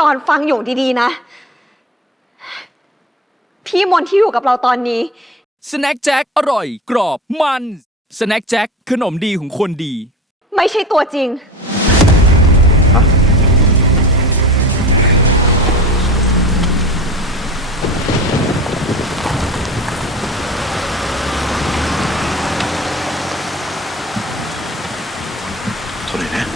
กรณ์ฟังหยงดีๆนะ พี่มนต์ที่อยู่กับเราตอนนี้ สแน็คแจ็คอร่อย กรอบมันสแน็คแจ็คขนมดีของคนดี ไม่ใช่ตัวจริง โทษหน่อยนะ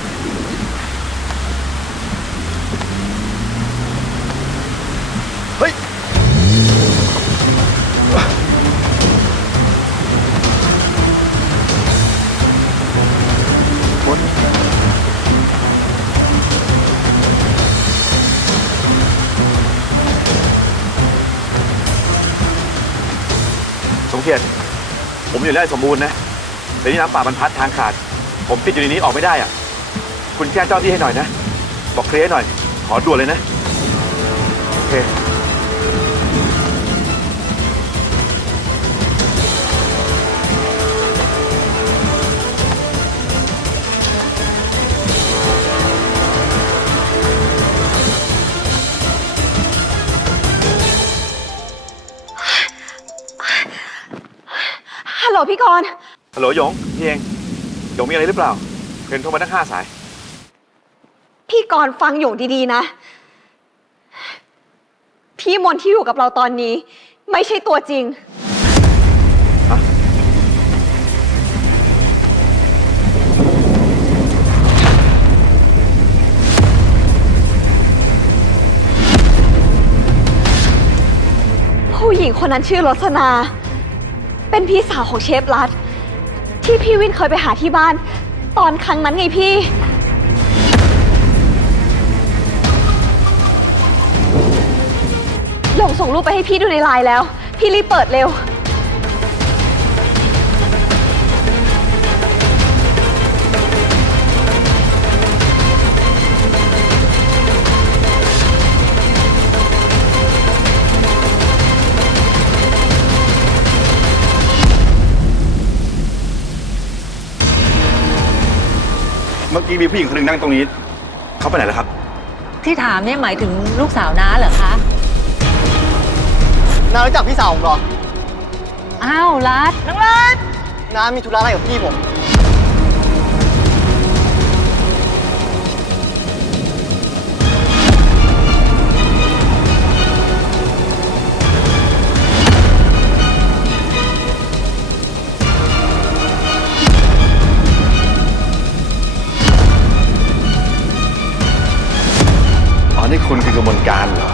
เฮ้ย สมเกียรติผมอยู่ได้สมบูรณ์นะแต่นี่น้ำป่ามันพัดทางขาด ผมติดอยู่ในนี้ออกไม่ได้อะ คุณแจ้งเจ้าที่ให้หน่อยนะ บอกเคลียร์ให้หน่อย ขอด่วนเลยนะ โอเค ฮัลโหลพี่กรณ์ฮัลโหลหยงพี่เองหยงมีอะไรหรือเปล่าเห็นโทรมาตั้งห้าสาย พี่กรณ์ฟังหยงดีๆนะ พี่มนต์ที่อยู่กับเราตอนนี้ ไม่ใช่ตัวจริง ฮะ ผู้หญิงคนนั้นชื่อรสนา เป็นพี่สาวของเชฟรัฐ ที่พี่วินเคยไปหาที่บ้าน ตอนครั้งนั้นไงพี่ หลงส่งรูปไปให้พี่ดูในไลน์แล้ว พี่รีบเปิดเร็ว เมื่อกี้มีผู้หญิงคนหนึ่งนั่งตรงนี้ เขาไปไหนแล้วครับ ที่ถามเนี่ยหมายถึงลูกสาวน้าเหรอคะน้ารู้จักพี่สาวผมเหรอ อ้าวรัดนังรัดน้ามีธุระอะไรกับพี่ผม ให้คุณคือกระบวนการเหรอ